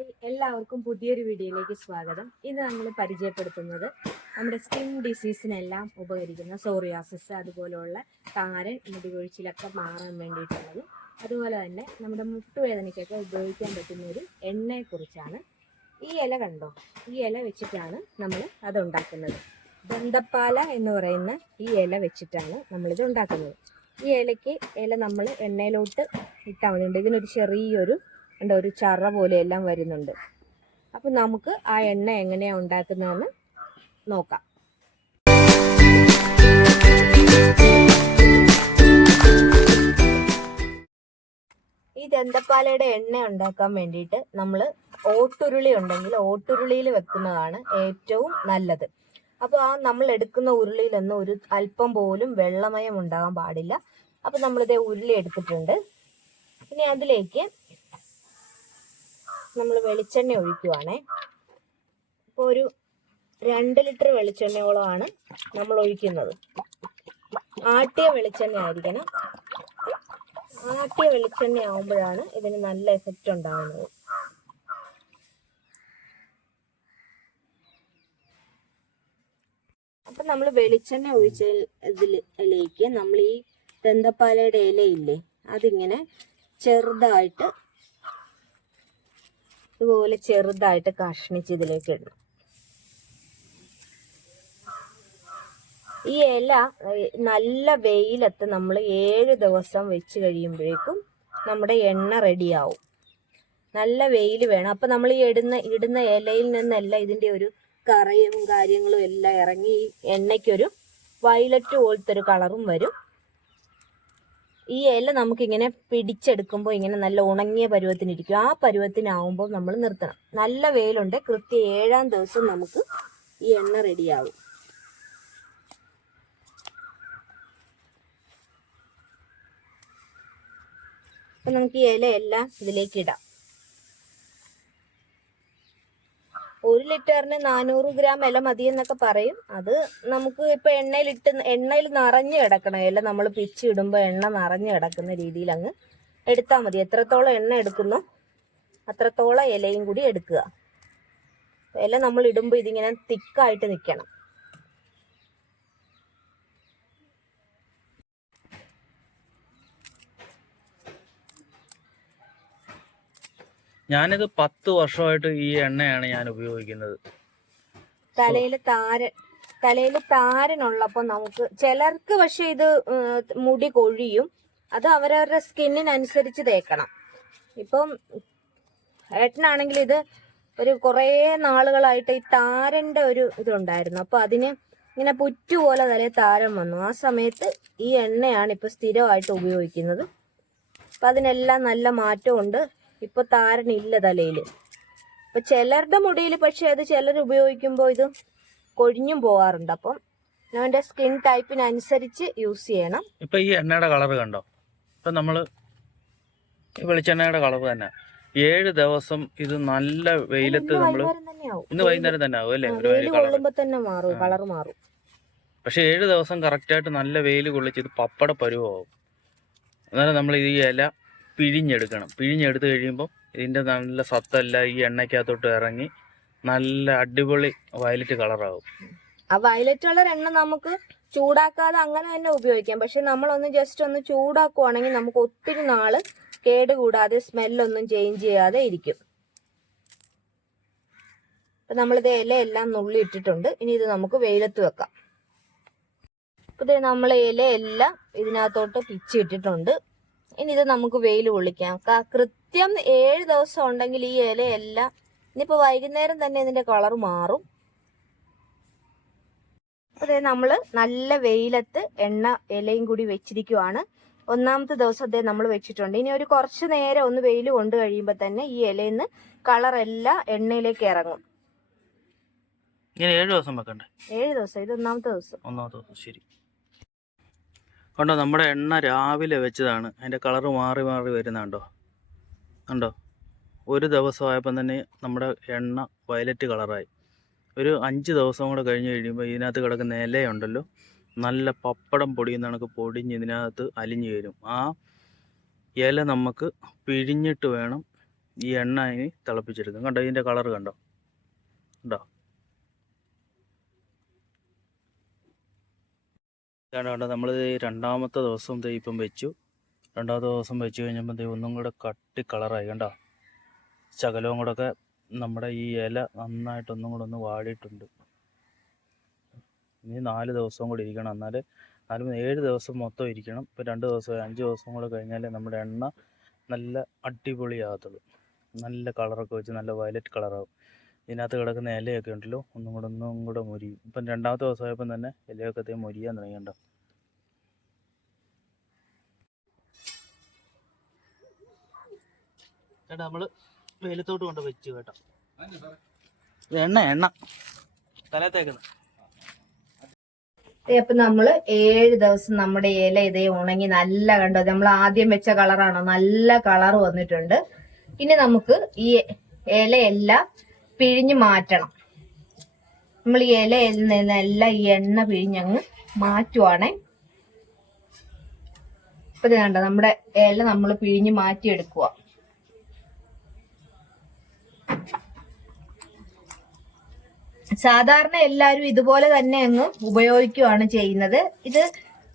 Hi എല്ലാവർക്കും പുതിയൊരു വീഡിയോയിലേക്ക് സ്വാഗതം. ഇന്ന് നമ്മൾ പരിചയപ്പെടുത്തുന്നത് നമ്മുടെ സ്കിൻ ഡിസീസിനെല്ലാം ഉപകരിക്കുന്ന സോറിയാസിസ് അതുപോലെയുള്ള താരൻ മുടികൊഴിച്ചിലൊക്കെ മാറാൻ വേണ്ടിയിട്ടുള്ളതും. അതുപോലെ തന്നെ നമ്മുടെ മുട്ടുവേദനയ്ക്കൊക്കെ ഉപയോഗിക്കാൻ പറ്റുന്ന ഒരു എണ്ണയെക്കുറിച്ചാണ്. ഈ ഇല കണ്ടോ? ഈ ഇല വെച്ചിട്ടാണ് നമ്മൾ അത് ഉണ്ടാക്കുന്നത് ദന്തപ്പാല എന്ന് പറയുന്ന ഈ ഇല വെച്ചിട്ടാണ് നമ്മളിത് ഉണ്ടാക്കുന്നത്. ഈ ഇലയ്ക്ക് ഇല നമ്മൾ എണ്ണയിലോട്ട് ഇട്ടാൽ മതി ഇതിനൊരു ചെറിയൊരു എന്താ ഒരു ചറ പോലെ എല്ലാം വരുന്നുണ്ട്. അപ്പം നമുക്ക് ആ എണ്ണ എങ്ങനെയാണ് ഉണ്ടാക്കുന്നതെന്ന് നോക്കാം. ഈ ദന്തപ്പാലയുടെ എണ്ണ ഉണ്ടാക്കാൻ വേണ്ടിയിട്ട് നമ്മൾ ഓട്ടുരുളി ഉണ്ടെങ്കിൽ ഓട്ടുരുളിയിൽ വെക്കുന്നതാണ് ഏറ്റവും നല്ലത്. അപ്പോൾ ആ നമ്മൾ എടുക്കുന്ന ഉരുളിയിലൊന്നും ഒരു അല്പം പോലും വെള്ളമയം ഉണ്ടാകാൻ പാടില്ല. അപ്പോൾ നമ്മളിതേ ഉരുളി എടുത്തിട്ടുണ്ട്. ഇനി അതിലേക്ക് നമ്മൾ വെളിച്ചെണ്ണ ഒഴിക്കുവാണേ. ഇപ്പോൾ ഒരു രണ്ട് ലിറ്റർ വെളിച്ചെണ്ണയോളമാണ് നമ്മൾ ഒഴിക്കുന്നത്. ആട്ടിയ വെളിച്ചെണ്ണ ആയിരിക്കണം. ആട്ടിയ വെളിച്ചെണ്ണ ആവുമ്പോഴാണ് ഇതിന് നല്ല എഫക്റ്റ് ഉണ്ടാകുന്നത് അപ്പം നമ്മൾ വെളിച്ചെണ്ണ ഒഴിച്ച ഇതിലേക്ക് നമ്മൾ ഈ ദന്തപ്പാലയുടെ ഇലയില്ലേ അതിങ്ങനെ ചെറുതായിട്ട് ഇതുപോലെ ചെറുതായിട്ട് കഷ്ണിച്ച് ഇതിലേക്ക് ഇടണം ഈ ഇല നല്ല വെയിലത്ത് നമ്മൾ ഏഴ് ദിവസം വെച്ച് കഴിയുമ്പോഴേക്കും നമ്മുടെ എണ്ണ റെഡിയാവും. നല്ല വെയിൽ വേണം. അപ്പം നമ്മൾ ഈ ഇടുന്ന ഇടുന്ന ഇലയിൽ നിന്നല്ല ഇതിന്റെ ഒരു കറയും കാര്യങ്ങളും എല്ലാം ഇറങ്ങി ഈ എണ്ണയ്ക്കൊരു വയലറ്റ് പോലത്തെ ഒരു കളറും വരും. ഈ ഇല നമുക്കിങ്ങനെ പിടിച്ചെടുക്കുമ്പോൾ ഇങ്ങനെ നല്ല ഉണങ്ങിയ പരുവത്തിനിരിക്കും ആ പരുവത്തിനാവുമ്പോൾ നമ്മൾ നിർത്തണം. നല്ല വെയിലുണ്ട്. കൃത്യ ഏഴാം ദിവസം നമുക്ക് ഈ എണ്ണ റെഡിയാവും. അപ്പം നമുക്ക് ഈ ഇല എല്ലാം ഇതിലേക്ക് ഇടാം. ഒരു ലിറ്ററിന് നാനൂറ് ഗ്രാം ഇല മതി എന്നൊക്കെ പറയും. അത് നമുക്ക് ഇപ്പൊ എണ്ണയിലിട്ട് എണ്ണയിൽ നിറഞ്ഞു കിടക്കണം. ഇല നമ്മൾ പിച്ചിടുമ്പോൾ എണ്ണ നിറഞ്ഞു കിടക്കുന്ന രീതിയിൽ അങ്ങ് എടുത്താൽ മതി. എത്രത്തോളം എണ്ണ എടുക്കുന്നു അത്രത്തോളം ഇലയും കൂടി എടുക്കുക. ഇല നമ്മൾ ഇടുമ്പോൾ ഇതിങ്ങനെ തിക്കായിട്ട് നിൽക്കണം ഞാനിത് പത്ത് വർഷമായിട്ട് ഈ എണ്ണയാണ് ഞാൻ ഉപയോഗിക്കുന്നത്. തലയിൽ താരൻ തലയിൽ താരനുള്ളപ്പോൾ നമുക്ക് ചിലർക്ക് പക്ഷെ ഇത് മുടി കൊഴിയും. അത് അവരവരുടെ സ്കിന്നിനനുസരിച്ച് തേക്കണം. ഇപ്പം ഏട്ടനാണെങ്കിൽ ഇത് ഒരു കുറേ നാളുകളായിട്ട് ഈ താരന്റെ ഒരു ഇതുണ്ടായിരുന്നു. അപ്പൊ അതിന് ഇങ്ങനെ പുറ്റുപോലെ തലയിൽ താരം വന്നു. ആ സമയത്ത് ഈ എണ്ണയാണ് ഇപ്പൊ സ്ഥിരമായിട്ട് ഉപയോഗിക്കുന്നത്. അപ്പൊ അതിനെല്ലാം നല്ല മാറ്റമുണ്ട്. ഇപ്പൊ താരനില്ല തലയിൽ. ഇപ്പൊ ചിലരുടെ മുടിയിൽ പക്ഷെ അത് ചിലർ ഉപയോഗിക്കുമ്പോൾ ഇത് കൊഴിഞ്ഞും പോവാറുണ്ട്. അപ്പം അവന്റെ സ്കിൻ ടൈപ്പിനനുസരിച്ച് യൂസ് ചെയ്യണം. ഇപ്പൊ ഈ എണ്ണയുടെ കളർ കണ്ടോ? ഇപ്പൊ നമ്മൾ ഈ വെളിച്ചെണ്ണയുടെ കളർ തന്നെ. ഏഴ് ദിവസം ഇത് നല്ല വെയിലത്ത് നമ്മൾ ഇന്ന് വൈകുന്നേരം തന്നെ ആവും അല്ലേ? കൊള്ളുമ്പോ തന്നെ മാറും കളർ മാറും. പക്ഷെ ഏഴ് ദിവസം കറക്റ്റായിട്ട് നല്ല വെയിൽ കൊള്ളിച്ച് ഇത് പപ്പട പരുവാകും അന്നേരം നമ്മൾ ഈ ഇല പിഴിഞ്ഞെടുക്കണം. പിഴിഞ്ഞെടുത്ത് കഴിയുമ്പോൾ ഇതിന്റെ നല്ല സത്തെല്ലാം ഈ എണ്ണയ്ക്കകത്തോട്ട് ഇറങ്ങി നല്ല അടിപൊളി വയലറ്റ് കളറാവും. ആ വയലറ്റ് കളർ എണ്ണ നമുക്ക് ചൂടാക്കാതെ അങ്ങനെ തന്നെ ഉപയോഗിക്കാം. പക്ഷെ നമ്മളൊന്ന് ജസ്റ്റ് ഒന്ന് ചൂടാക്കുവാണെങ്കിൽ നമുക്ക് ഒത്തിരി നാൾ കേടുകൂടാതെ സ്മെല്ലൊന്നും ചേഞ്ച് ചെയ്യാതെ ഇരിക്കും. അപ്പൊ നമ്മളിത് ഇലയെല്ലാം നുള്ളി ഇട്ടിട്ടുണ്ട്. ഇനി ഇത് നമുക്ക് വെയിലത്ത് വെക്കാം. അപ്പൊ ഇത് നമ്മൾ ഇലയെല്ലാം ഇതിനകത്തോട്ട് പിച്ചിട്ടിട്ടുണ്ട്. ഇനി ഇത് നമുക്ക് വെയിൽ കൊള്ളിക്കാം. കൃത്യം ഏഴ് ദിവസം ഉണ്ടെങ്കിൽ ഈ ഇലയെല്ലാം ഇനിയിപ്പോ വൈകുന്നേരം തന്നെ ഇതിന്റെ കളർ മാറും. അതെ നമ്മൾ നല്ല വെയിലത്ത് എണ്ണ ഇലയും കൂടി വെച്ചിരിക്കുവാണ്. ഒന്നാമത്തെ ദിവസം അതേ നമ്മൾ വെച്ചിട്ടുണ്ട്. ഇനി ഒരു കുറച്ച് നേരം ഒന്ന് വെയിൽ കൊണ്ട് കഴിയുമ്പോൾ തന്നെ ഈ ഇലയിൽ നിന്ന് കളർ എല്ലാം എണ്ണയിലേക്ക് ഇറങ്ങും. ഏഴ് ദിവസം വെക്കണ്ടേ? ഏഴ് ദിവസം ഇത് ഒന്നാമത്തെ ദിവസം. ഒന്നാമത്തെ ദിവസം ശരി. കണ്ടോ നമ്മുടെ എണ്ണ രാവിലെ വെച്ചതാണ്. അതിന്റെ കളറ് മാറി മാറി വരുന്നുണ്ടോ? കണ്ടോ? ഒരു ദിവസമായപ്പം തന്നെ നമ്മുടെ എണ്ണ വയലറ്റ് കളറായി ഒരു അഞ്ച് ദിവസം കൂടെ കഴിഞ്ഞ് കഴിയുമ്പോൾ ഇതിനകത്ത് കിടക്കുന്ന ഇലയുണ്ടല്ലോ നല്ല പപ്പടം പൊടിയുന്ന കണക്ക് പൊടിഞ്ഞ് ഇതിനകത്ത് അലിഞ്ഞ് വരും. ആ ഇല നമുക്ക് പിഴിഞ്ഞിട്ട് വേണം ഈ എണ്ണ ഇനി തിളപ്പിച്ചെടുക്കാം കണ്ടോ ഇതിന്റെ കളർ കണ്ടോ? കണ്ടോ? കണ്ടോ കണ്ടോ നമ്മൾ രണ്ടാമത്തെ ദിവസം ദേ ഇപ്പം വെച്ചു. രണ്ടാമത്തെ ദിവസം വെച്ച് കഴിഞ്ഞപ്പോൾ ദേ ഒന്നും കൂടെ കട്ടി കളറായി. കണ്ട? ശകലവും കൂടെ ഒക്കെ നമ്മുടെ ഈ ഇല നന്നായിട്ട് ഒന്നും കൂടെ ഒന്ന് വാടിയിട്ടുണ്ട്. ഇനി നാല് ദിവസവും കൂടി ഇരിക്കണം. എന്നാൽ നാല് ഏഴ് ദിവസം മൊത്തം ഇരിക്കണം. ഇപ്പോൾ രണ്ട് ദിവസം അഞ്ച് ദിവസം കൂടെ കഴിഞ്ഞാലേ നമ്മുടെ എണ്ണ നല്ല അടിപൊളിയാകത്തുള്ളൂ. നല്ല കളറൊക്കെ വെച്ച് നല്ല വയലറ്റ് കളറാവും. ഇതിനകത്ത് കിടക്കുന്ന ഇലയൊക്കെ ഉണ്ടല്ലോ ഒന്നും കൂടെ ഒന്നും കൂടെ മുരിയും. ഇപ്പം രണ്ടാമത്തെ ദിവസമായപ്പം തന്നെ ഇലയൊക്കെ തേ മുരിയാൻ തുടങ്ങിയുണ്ടോ ചേട്ടാ നമ്മൾ വെയിലത്തോട്ട് കൊണ്ട് വെച്ച് കേട്ടോ. എണ്ണ എണ്ണ. ദേ അപ്പൊ നമ്മൾ ഏഴ് ദിവസം നമ്മുടെ ഇല ഇതേ ഉണങ്ങി നല്ല കണ്ടോ? നമ്മൾ ആദ്യം വെച്ച കളറാണോ? നല്ല കളർ വന്നിട്ടുണ്ട്. ഇനി നമുക്ക് ഈ ഇലയെല്ലാം പിഴിഞ്ഞ് മാറ്റണം. നമ്മൾ ഈ ഇലയിൽ നിന്നെല്ലാം ഈ എണ്ണ പിഴിഞ്ഞങ്ങ് മാറ്റുവാണേ. ഇപ്പൊ കണ്ട നമ്മുടെ ഇല നമ്മൾ പിഴിഞ്ഞ് മാറ്റിയെടുക്കുക സാധാരണ എല്ലാവരും ഇതുപോലെ തന്നെ അങ്ങ് ഉപയോഗിക്കുകയാണ് ചെയ്യുന്നത്. ഇത്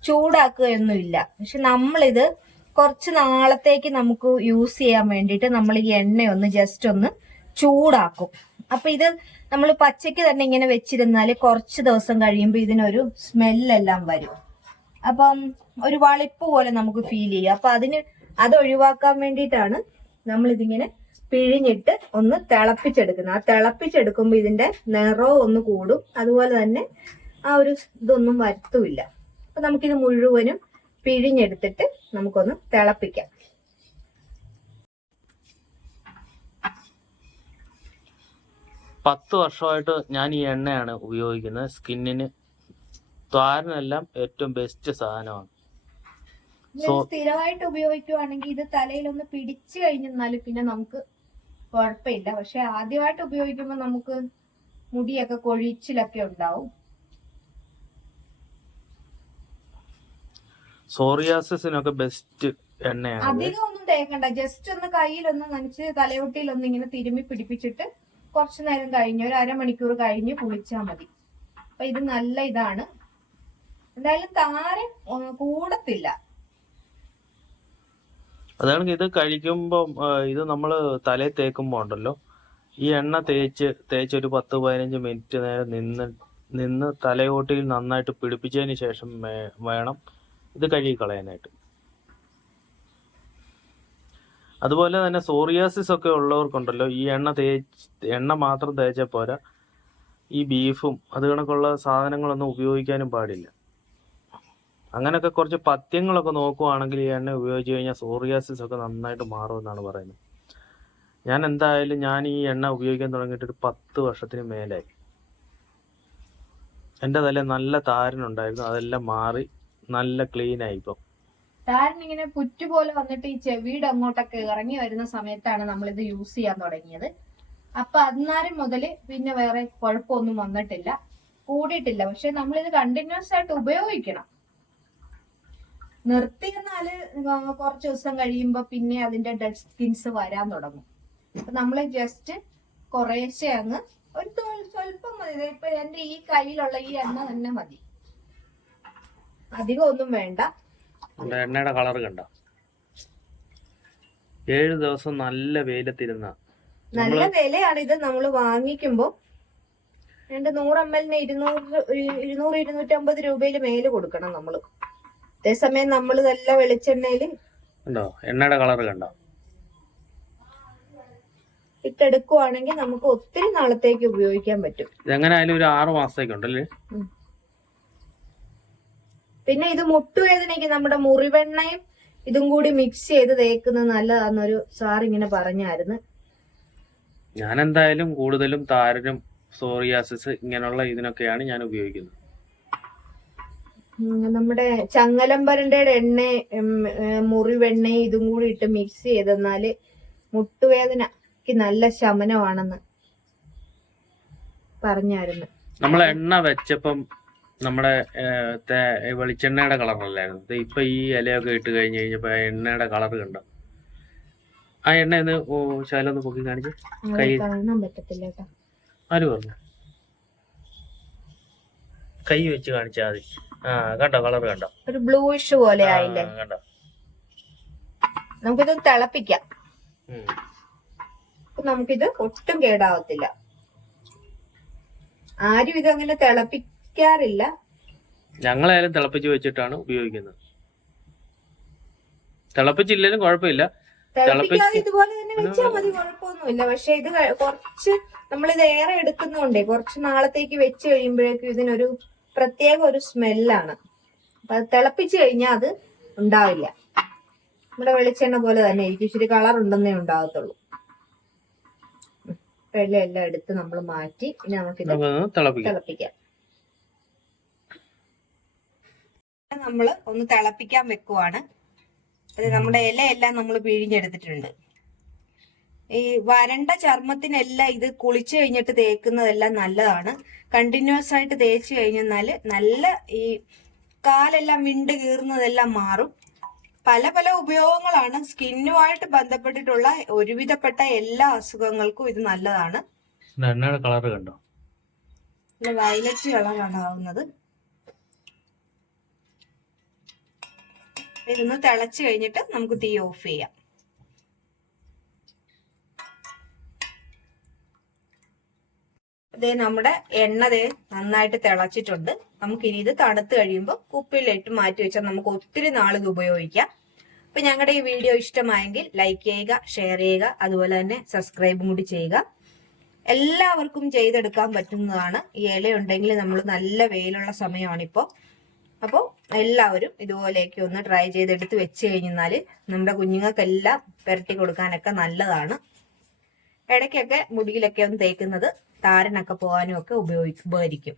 ചൂടാക്കുകയൊന്നുമില്ല. പക്ഷെ നമ്മളിത് കുറച്ച് നാളത്തേക്ക് നമുക്ക് യൂസ് ചെയ്യാൻ വേണ്ടിയിട്ട് നമ്മൾ ഈ എണ്ണയൊന്ന് ജസ്റ്റ് ഒന്ന് ചൂടാക്കും. അപ്പൊ ഇത് നമ്മൾ പച്ചയ്ക്ക് തന്നെ ഇങ്ങനെ വെച്ചിരുന്നാൽ കുറച്ച് ദിവസം കഴിയുമ്പോൾ ഇതിനൊരു സ്മെല്ലെല്ലാം വരും. അപ്പം ഒരു വളിപ്പ് പോലെ നമുക്ക് ഫീൽ ചെയ്യും. അപ്പൊ അതിന് അത് ഒഴിവാക്കാൻ വേണ്ടിയിട്ടാണ് നമ്മൾ ഇതിങ്ങനെ പിഴിഞ്ഞിട്ട് ഒന്ന് തിളപ്പിച്ചെടുക്കുന്നത്. ആ തിളപ്പിച്ചെടുക്കുമ്പോൾ ഇതിന്റെ നിറവും ഒന്ന് കൂടും. അതുപോലെ തന്നെ ആ ഒരു ഇതൊന്നും വരുത്തുമില്ല. അപ്പൊ നമുക്കിത് മുഴുവനും പിഴിഞ്ഞെടുത്തിട്ട് നമുക്കൊന്ന് തിളപ്പിക്കാം. പത്ത് വർഷമായിട്ട് ഞാൻ ഈ എണ്ണയാണ് ഉപയോഗിക്കുന്നത്. സ്കിന്നിന് ത്വാരനെല്ലാം ഏറ്റവും ബെസ്റ്റ് സാധനമാണ്. സ്ഥിരമായിട്ട് ഉപയോഗിക്കുവാണെങ്കിൽ ഇത് തലയിൽ ഒന്ന് പിടിച്ചു കഴിഞ്ഞാൽ പിന്നെ നമുക്ക് കുഴപ്പമില്ല. പക്ഷെ ആദ്യമായിട്ട് ഉപയോഗിക്കുമ്പോൾ നമുക്ക് മുടിയൊക്കെ കൊഴിച്ചിലൊക്കെ ഉണ്ടാവും. സോറിയാസിനൊക്കെ ബെസ്റ്റ് എണ്ണയാണ് അധികം ഒന്നും തേക്കണ്ട. ജസ്റ്റ് ഒന്ന് കയ്യിലൊന്ന് നനച്ച് തലയൊട്ടിയിലൊന്ന് ഇങ്ങനെ തിരുമ്മി പിടിപ്പിച്ചിട്ട് കുറച്ചു നേരം കഴിഞ്ഞ് ഒരു അരമണിക്കൂർ കഴിഞ്ഞ് കുളിച്ചാൽ മതി. അപ്പൊ ഇത് നല്ല ഇതാണ്. എന്തായാലും താരം കൂടത്തില്ല. അതാണ് ഇത് കഴിക്കുമ്പോൾ ഇത് നമ്മൾ തലയിൽ തേക്കുമ്പോൾ ഉണ്ടല്ലോ. ഈ എണ്ണ തേച്ച് തേച്ച് ഒരു പത്ത് പതിനഞ്ച് മിനിറ്റ് നേരം നിന്ന് നിന്ന് തലയോട്ടിയിൽ നന്നായിട്ട് പിടിപ്പിച്ചതിന് ശേഷം വേണം ഇത് കഴുകി കളയാനായിട്ട്. അതുപോലെ തന്നെ സോറിയാസിസ് ഒക്കെ ഉള്ളവർക്കുണ്ടല്ലോ ഈ എണ്ണ തേച്ച് എണ്ണ മാത്രം തേച്ചാൽ പോരാ. ഈ ബീഫും അത് കണക്കുള്ള സാധനങ്ങളൊന്നും ഉപയോഗിക്കാനും പാടില്ല. അങ്ങനെയൊക്കെ കുറച്ച് പഥ്യങ്ങളൊക്കെ നോക്കുവാണെങ്കിൽ ഈ എണ്ണ ഉപയോഗിച്ച് കഴിഞ്ഞാൽ സോറിയാസിസ് ഒക്കെ നന്നായിട്ട് മാറുമെന്നാണ് പറയുന്നത്. ഞാൻ എന്തായാലും ഞാൻ ഈ എണ്ണ ഉപയോഗിക്കാൻ തുടങ്ങിയിട്ട് ഒരു പത്ത് വർഷത്തിന് മേലായി. എന്റെ തല നല്ല താരനുണ്ടായിരുന്നു അതെല്ലാം മാറി നല്ല ക്ലീൻ ആയി ഇപ്പം. താരൻ ഇങ്ങനെ പുറ്റുപോലെ വന്നിട്ട് ഈ ചെവിയുടെ അങ്ങോട്ടൊക്കെ ഇറങ്ങി വരുന്ന സമയത്താണ് നമ്മൾ ഇത് യൂസ് ചെയ്യാൻ തുടങ്ങിയത്. അപ്പൊ അന്നേരം മുതൽ പിന്നെ വേറെ കുഴപ്പമൊന്നും വന്നിട്ടില്ല. കൂടിയിട്ടില്ല. പക്ഷെ ഇത് കണ്ടിന്യൂസ് ആയിട്ട് ഉപയോഗിക്കണം. നിർത്തി എന്നാൽ കുറച്ച് ദിവസം കഴിയുമ്പോ പിന്നെ അതിന്റെ ഡെഡ് സ്കിൻസ് വരാൻ തുടങ്ങും. അപ്പൊ നമ്മൾ ജസ്റ്റ് കുറേശ്ശെ അങ്ങ് ഒരു സ്വല്പം മതി. ഇപ്പൊ എന്റെ ഈ കയ്യിലുള്ള ഈ എണ്ണ തന്നെ മതി. അധികം ഒന്നും വേണ്ട. നമ്മുടെ എണ്ണയുടെ കളർ കണ്ട? ഏഴ് ദിവസം നല്ല വെയിലത്തിരുന്ന. നല്ല വിലയാണ് ഇത് നമ്മൾ വാങ്ങിക്കുമ്പോ. രണ്ട് നൂറ് എം എല്ലിന് ഇരുന്നൂറ് ഇരുന്നൂറ് ഇരുന്നൂറ് ഇരുന്നൂറ്റമ്പത് രൂപയിൽ മേൽ കൊടുക്കണം നമ്മൾ. അതേസമയം നമ്മൾ നല്ല വെളിച്ചെണ്ണയിൽ കണ്ടോ? എണ്ണയുടെ കളർ കണ്ടോ? ഇട്ടെടുക്കുവാണെങ്കിൽ നമുക്ക് ഒത്തിരി നാളത്തേക്ക് ഉപയോഗിക്കാൻ പറ്റും. ഇതെങ്ങനെയായാലും ഒരു ആറ് മാസത്തേക്കുണ്ടല്ലേ പിന്നെ ഇത് മുട്ടുവേദനയ്ക്ക് നമ്മുടെ മുറിവെണ്ണയും ഇതും കൂടി മിക്സ് ചെയ്ത് തേക്കുന്നത് നല്ലതാന്നൊരു സാർ ഇങ്ങനെ പറഞ്ഞായിരുന്നു. ഞാൻ എന്തായാലും കൂടുതലും താരനും സോറിയാസിസ് ഇങ്ങനെയുള്ള ഇതിനൊക്കെയാണ് ഞാൻ ഉപയോഗിക്കുന്നത്. നമ്മുടെ ചങ്ങലമ്പരന്റെ എണ്ണ മുറിവെണ്ണ ഇതും കൂടി ഇട്ട് മിക്സ് ചെയ്തെന്നാൽ മുട്ടുവേദനക്ക് നല്ല ശമനമാണെന്ന് പറഞ്ഞായിരുന്നു. നമ്മൾ എണ്ണ വെച്ചപ്പം നമ്മുടെ വെളിച്ചെണ്ണയുടെ കളറല്ലായിരുന്നു ഇപ്പൊ ഈ ഇലയൊക്കെ ഇട്ട് കഴിഞ്ഞ് കഴിഞ്ഞപ്പോ എണ്ണയുടെ കളർ കണ്ടോ? ആ എണ്ണ ഒന്ന് ശകലം ഒന്ന് പൊക്കി കാണിച്ച് കൈ ആര് പറഞ്ഞു? കൈ വെച്ച് കാണിച്ചാൽ മതി. ആ കണ്ടോ കളർ കണ്ടോ? ഒരു ബ്ലൂയിഷ് പോലെ ആയില്ലേ? കണ്ടോ? നമുക്കിത് തിളപ്പിക്കാം. നമുക്കിത് ഒട്ടും കേടാവത്തില്ല. ആരും ഇത് അങ്ങനെ ഇതങ്ങനെ തിളപ്പിക്കാറില്ല ഞങ്ങളായാലും തിളപ്പിച്ച് വെച്ചിട്ടാണ് ഉപയോഗിക്കുന്നത്. തിളപ്പിച്ചില്ലെങ്കിലും കുഴപ്പമില്ല. തിളപ്പിക്കാതെ ഇതുപോലെ തന്നെ വെച്ചാൽ മതി കുഴപ്പമൊന്നുമില്ല. പക്ഷെ ഇത് കുറച്ച് നമ്മളിത് ഏറെ എടുക്കുന്നോണ്ടേ കുറച്ച് നാളത്തേക്ക് വെച്ച് കഴിയുമ്പോഴേക്കും ഇതിനൊരു പ്രത്യേക ഒരു സ്മെല്ലാണ്. അപ്പൊ അത് തിളപ്പിച്ച് കഴിഞ്ഞാൽ അത് ഉണ്ടാവില്ല. നമ്മുടെ വെളിച്ചെണ്ണ പോലെ തന്നെ ആയിരിക്കും. ഇച്ചിരി കളർ ഉണ്ടെന്നേ ഉണ്ടാകത്തുള്ളൂ. വെള്ളം എല്ലാം എടുത്ത് നമ്മൾ മാറ്റി ഇനി നമുക്കിത് തിളപ്പിക്കാം. നമ്മൾ ഒന്ന് തിളപ്പിക്കാൻ വെക്കുവാണ്. അത് നമ്മുടെ ഇലയെല്ലാം നമ്മൾ പിഴിഞ്ഞെടുത്തിട്ടുണ്ട്. ഈ വരണ്ട ചർമ്മത്തിനെല്ലാം ഇത് കുളിച്ചു കഴിഞ്ഞിട്ട് തേക്കുന്നതെല്ലാം നല്ലതാണ്. കണ്ടിന്യൂസ് ആയിട്ട് തേച്ച് കഴിഞ്ഞാൽ നല്ല ഈ കാലെല്ലാം വിണ്ട് കീറുന്നതെല്ലാം മാറും. പല പല ഉപയോഗങ്ങളാണ്. സ്കിന്നുമായിട്ട് ബന്ധപ്പെട്ടിട്ടുള്ള ഒരുവിധപ്പെട്ട എല്ലാ അസുഖങ്ങൾക്കും ഇത് നല്ലതാണ്. കളർ കണ്ടോ? വയലറ്റ് കളറാണ് ആവുന്നത്. ഇതൊന്ന് തിളച്ച് കഴിഞ്ഞിട്ട് നമുക്ക് തീ ഓഫ് ചെയ്യാം. ദേ നമ്മുടെ എണ്ണ ദേ നന്നായിട്ട് തിളച്ചിട്ടുണ്ട്. നമുക്കിനി ഇത് തണുത്ത് കഴിയുമ്പോൾ കുപ്പിയിലിട്ട് മാറ്റി വെച്ചാൽ നമുക്ക് ഒത്തിരി നാൾ ഇത് ഉപയോഗിക്കാം. അപ്പൊ ഞങ്ങളുടെ ഈ വീഡിയോ ഇഷ്ടമായെങ്കിൽ ലൈക്ക് ചെയ്യുക ഷെയർ ചെയ്യുക അതുപോലെ തന്നെ സബ്സ്ക്രൈബും കൂടി ചെയ്യുക. എല്ലാവർക്കും ചെയ്തെടുക്കാൻ പറ്റുന്നതാണ്. ഈ ഇല ഉണ്ടെങ്കിൽ നമ്മൾ നല്ല വെയിലുള്ള സമയമാണിപ്പോൾ. അപ്പോൾ എല്ലാവരും ഇതുപോലെയൊക്കെ ഒന്ന് ട്രൈ ചെയ്തെടുത്ത് വെച്ച് കഴിഞ്ഞാൽ നമ്മുടെ കുഞ്ഞുങ്ങൾക്കെല്ലാം പുരട്ടി കൊടുക്കാനൊക്കെ നല്ലതാണ്. ഇടയ്ക്കൊക്കെ മുടിയിലൊക്കെ ഒന്ന് തേക്കുന്നത് താരനൊക്കെ പോകാനും ഒക്കെ ഉപയോഗിക്കും ഉപകരിക്കും.